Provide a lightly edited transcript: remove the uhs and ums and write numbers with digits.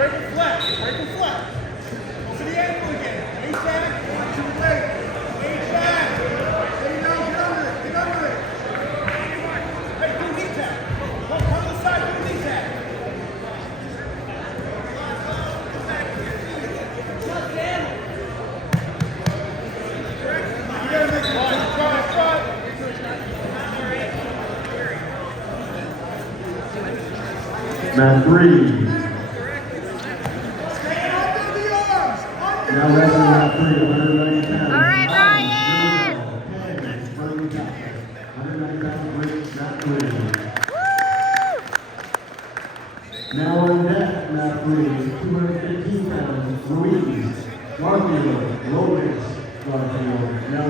Break it flat. Break it flat. Go to the ankle again. Eight back. To the leg. Eight back. There you go. Get under it. Get under it. Hey, do knee tap. Come to the side. Do knee tap. You gotta make it front. Mat 3. Now wrestling mat 3, 190 pounds. All right, Ryan. 190 pounds, mat 3. Now on deck, mat 3, 215 pounds, Ruiz, Garfield, Lopez, Garfield. Now